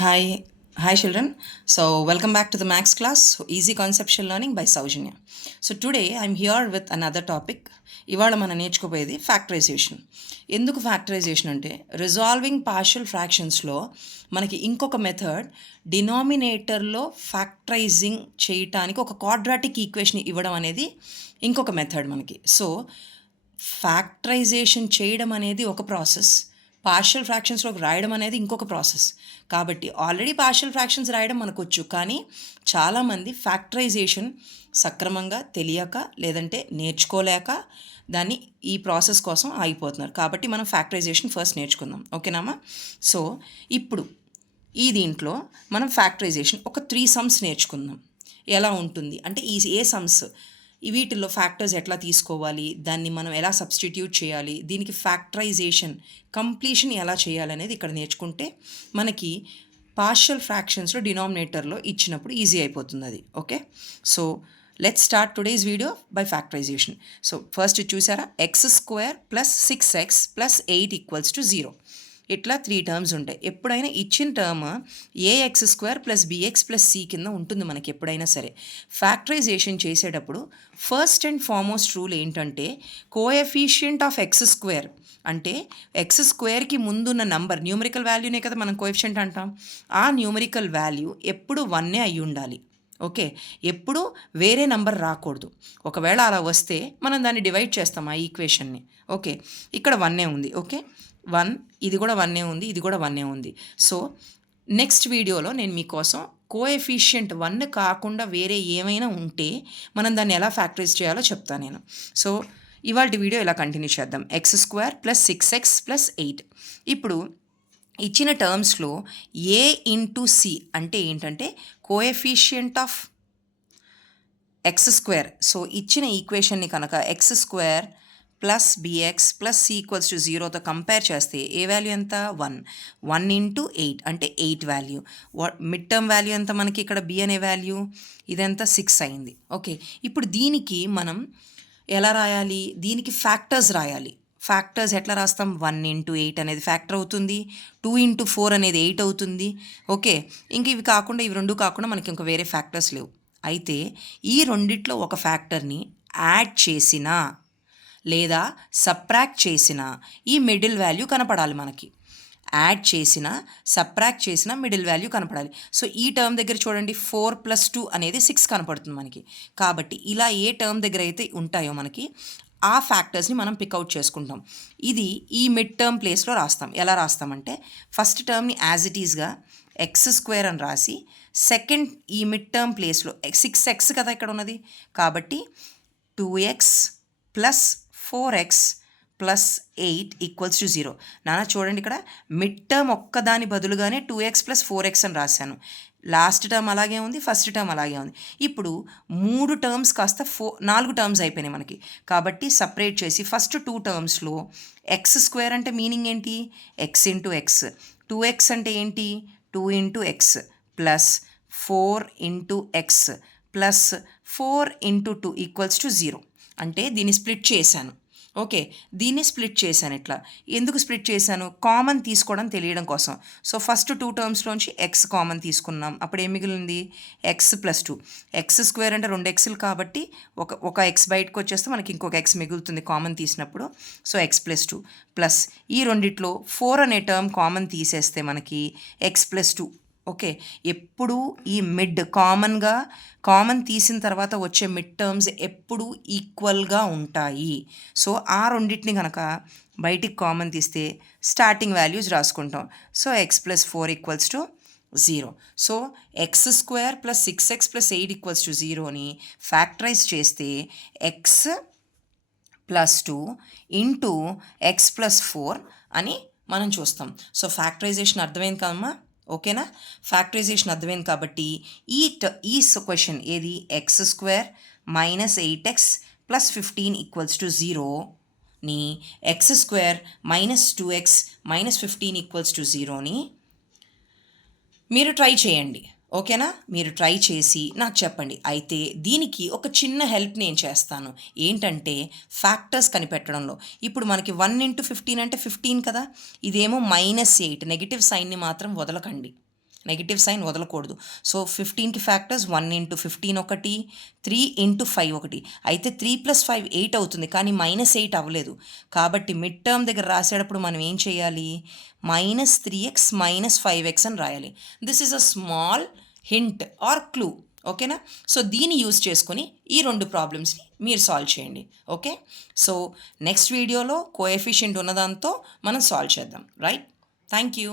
Hi, hi children. So welcome back to the Max class, Easy Conceptual Learning by Saujanya. So today I'm here with another topic. ఇవాళ మనం నేర్చుకోబోయేది factorisation. ఎందుకు factorisation అంటే resolving partial ఫ్రాక్షన్స్లో మనకి ఇంకొక method డినామినేటర్లో ఫ్యాక్టరైజింగ్ చేయటానికి ఒక quadratic equation ఇవ్వడం అనేది ఇంకొక మెథడ్ మనకి. సో ఫ్యాక్టరైజేషన్ చేయడం అనేది ఒక ప్రాసెస్, పార్షియల్ ఫ్రాక్షన్స్లోకి రాయడం అనేది ఇంకొక ప్రాసెస్. కాబట్టి ఆల్రెడీ పార్షియల్ ఫ్రాక్షన్స్ రాయడం మనకు వచ్చు, కానీ చాలామంది ఫ్యాక్టరైజేషన్ సక్రమంగా తెలియక లేదంటే నేర్చుకోలేక దాన్ని ఈ ప్రాసెస్ కోసం ఆగిపోతున్నారు. కాబట్టి మనం ఫ్యాక్టరైజేషన్ ఫస్ట్ నేర్చుకుందాం, ఓకేనామా? సో ఇప్పుడు దీంట్లో మనం ఫ్యాక్టరైజేషన్ ఒక 3 సమ్స్ నేర్చుకుందాం. ఎలా ఉంటుంది అంటే ఏ సమ్స్ వీటిల్లో ఫ్యాక్టర్స్ ఎట్లా తీసుకోవాలి, దాన్ని మనం ఎలా సబ్స్టిట్యూట్ చేయాలి, దీనికి ఫ్యాక్టరైజేషన్ కంప్లీషన్ ఎలా చేయాలనేది ఇక్కడ నేర్చుకుంటే మనకి పార్షియల్ ఫ్రాక్షన్స్లో డినామినేటర్లో ఇచ్చినప్పుడు ఈజీ అయిపోతుంది అది. Okay, so let's start today's video by factorization. So first చూసారా, x² + 6x + 8 = 0. ఇట్లా 3 టర్మ్స్ ఉంటాయి. ఎప్పుడైనా ఇచ్చిన టర్మ్ ax² + bx + c కింద ఉంటుంది మనకి ఎప్పుడైనా సరే. ఫ్యాక్టరైజేషన్ చేసేటప్పుడు ఫస్ట్ అండ్ ఫార్మోస్ట్ రూల్ ఏంటంటే కోఎఫిషియంట్ ఆఫ్ x² అంటే x²కి ముందున్న నంబర్ న్యూమరికల్ వాల్యూనే కదా మనం కోఎఫిషియంట్ అంటాం. ఆ న్యూమరికల్ వాల్యూ ఎప్పుడు 1 అయి ఉండాలి. ఓకే, ఎప్పుడు వేరే నంబర్ రాకూడదు. ఒకవేళ అలా వస్తే మనం దాన్ని డివైడ్ చేస్తాం ఆ ఈక్వేషన్ని. ఓకే, ఇక్కడ 1 ఉంది. ఓకే, 1, ఇది కూడా 1 ఉంది, ఇది కూడా 1 ఉంది. సో నెక్స్ట్ వీడియోలో నేను మీకోసం కోఎఫిషియంట్ 1 కాకుండా వేరే ఏమైనా ఉంటే మనం దాన్ని ఎలా ఫ్యాక్టరైజ్ చేయాలో చెప్తాను నేను. సో ఇవాళ వీడియో ఇలా కంటిన్యూ చేద్దాం. x² + 6x + 8. ఇప్పుడు ఇచ్చిన టర్మ్స్లో a × c అంటే ఏంటంటే కోఎఫిషియంట్ ఆఫ్ x². సో ఇచ్చిన ఈక్వేషన్ని కనుక x² + bx + c = 0తో కంపేర్ చేస్తే ఏ వాల్యూ ఎంత? 1. 1 × 8 అంటే 8 వాల్యూ. మిడ్ టర్మ్ వాల్యూ ఎంత మనకి ఇక్కడ? b అనే వాల్యూ. ఇదంతా 6 అయింది. ఓకే, ఇప్పుడు దీనికి మనం ఎలా రాయాలి? దీనికి ఫ్యాక్టర్స్ రాయాలి. ఫ్యాక్టర్స్ ఎట్లా రాస్తాం? 1 × 8 అనేది ఫ్యాక్టర్ అవుతుంది, 2 × 4 అనేది 8 అవుతుంది. ఓకే, ఇంక ఇవి కాకుండా, ఇవి రెండు కాకుండా మనకి ఇంకా వేరే ఫ్యాక్టర్స్ లేవు. అయితే ఈ రెండిట్లో ఒక ఫ్యాక్టర్ని యాడ్ చేసినా లేదా సబ్ట్రాక్ట్ చేసినా ఈ మిడిల్ వాల్యూ కనపడాలి మనకి. యాడ్ చేసిన, సబ్ట్రాక్ట్ చేసిన మిడిల్ వాల్యూ కనపడాలి. సో ఈ టర్మ్ దగ్గర చూడండి, 4 + 2 అనేది 6 కనపడుతుంది మనకి. కాబట్టి ఇలా ఏ టర్మ్ దగ్గర అయితే ఉంటాయో మనకి ఆ ఫ్యాక్టర్స్ని మనం పికౌట్ చేసుకుంటాం. ఇది ఈ మిడ్ టర్మ్ ప్లేస్లో రాస్తాం. ఎలా రాస్తామంటే ఫస్ట్ టర్మ్ని యాజ్ ఇట్ ఈస్గా x² అని రాసి, సెకండ్ ఈ మిడ్ టర్మ్ ప్లేస్లో 6x కదా ఇక్కడ ఉన్నది, కాబట్టి 2x + 4x + 8 = 0. నాన్న చూడండి, ఇక్కడ మిడ్ టర్మ్ ఒక్కదాని బదులుగానే 2x + 4x అని రాశాను. లాస్ట్ టర్మ్ అలాగే ఉంది, ఫస్ట్ టర్మ్ అలాగే ఉంది. ఇప్పుడు 3 టర్మ్స్ కాస్త 4 టర్మ్స్ అయిపోయినాయి మనకి. కాబట్టి సపరేట్ చేసి ఫస్ట్ 2 టర్మ్స్లో x² అంటే మీనింగ్ ఏంటి? x × x. 2x అంటే ఏంటి? 2 × x + 4 × x + 4 × 2 = 0. అంటే దీన్ని స్ప్లిట్ చేశాను. ఓకే, దీన్ని స్ప్లిట్ చేశాను. ఇట్లా ఎందుకు స్ప్లిట్ చేశాను? కామన్ తీసుకోవడం తెలియడం కోసం. సో ఫస్ట్ 2 టర్మ్స్లోంచి x కామన్ తీసుకున్నాం. అప్పుడు ఏం మిగిలింది? x + 2. x² అంటే 2 x'లు కాబట్టి ఒక x బయటకు వచ్చేస్తే మనకి ఇంకొక x మిగులుతుంది కామన్ తీసినప్పుడు. సో x + 2 ప్లస్ ఈ రెండిట్లో 4 అనే టర్మ్ కామన్ తీసేస్తే మనకి x + 2. ఓకే, ఎప్పుడు ఈ మిడ్ కామన్ తీసిన తర్వాత వచ్చే మిడ్ టర్మ్స్ ఎప్పుడు ఈక్వల్గా ఉంటాయి. సో ఆ రెండింటిని కనుక బయటికి కామన్ తీస్తే స్టార్టింగ్ వాల్యూస్ రాసుకుంటాం. So x + 4 = 0. So x² + 6x + 8 = 0ని ఫ్యాక్టరైజ్ చేస్తే x + 2 × x + 4 అని మనం చూస్తాం. సో ఫ్యాక్టరైజేషన్ అర్థమైంది కదమ్మా? ఓకేనా? ఫ్యాక్టరైజేషన్ అర్థమైంది కాబట్టి ఈ క్వశ్చన్ ఏది? x² - 8x + 15 = 0ని x² - 2x - 15 = 0ని మీరు ట్రై చేయండి. ఓకేనా? మీరు ట్రై చేసి నాకు చెప్పండి. అయితే దీనికి ఒక చిన్న హెల్ప్ నేను చేస్తాను. ఏంటంటే ఫ్యాక్టర్స్ కనిపెట్టడంలో. ఇప్పుడు మనకి 1 × 15 అంటే 15 కదా, ఇదేమో -8. నెగిటివ్ సైన్ని మాత్రం వదలకండి. నెగిటివ్ సైన్ వదలకూడదు. సో 15కి ఫ్యాక్టర్స్ 1 ఇంటూ 15 ఒకటి, 3 ఇంటూ 5 ఒకటి. అయితే 3 + 5 8 అవుతుంది, కానీ -8 అవ్వలేదు. కాబట్టి మిడ్ టర్మ్ దగ్గర రాసేటప్పుడు మనం ఏం చేయాలి, -3x - 5x అని రాయాలి. This is a small hint or clue. ఓకేనా? సో దీన్ని యూజ్ చేసుకొని ఈ 2 ప్రాబ్లమ్స్ని మీరు సాల్వ్ చేయండి. ఓకే, సో నెక్స్ట్ వీడియోలో కోఎఫిషియంట్ ఉన్నదాంతో మనం సాల్వ్ చేద్దాం. రైట్? Thank you.